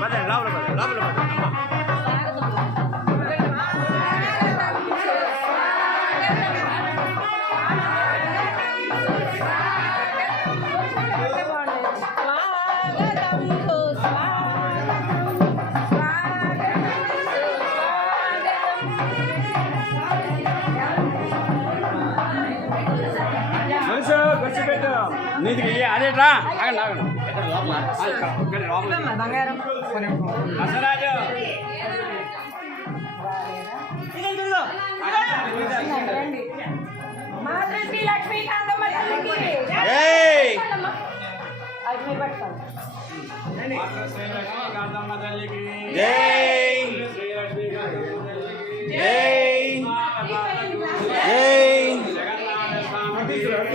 ಬರ್ಲಿ ಲಾವ್ಲ ಬರ್ಲಿ ಲಾವ್ಲ ಬರ್ಲಿ Thank you. ఆ, ఇక్కడ, ఇక్కడ లోపల బంగారం అసరాజు మాతృ శ్రీ లక్ష్మీకాంతమ్మ తల్లికి ఏయ్! అది మీరు పట్టుకోండి శ్రీలక్ష్మీకాంతమ్మ తల్లికి జై జై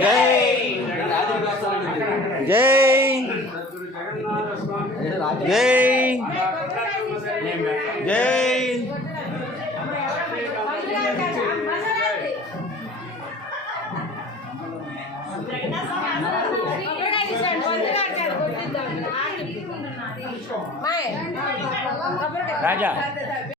జై జై జై రాజా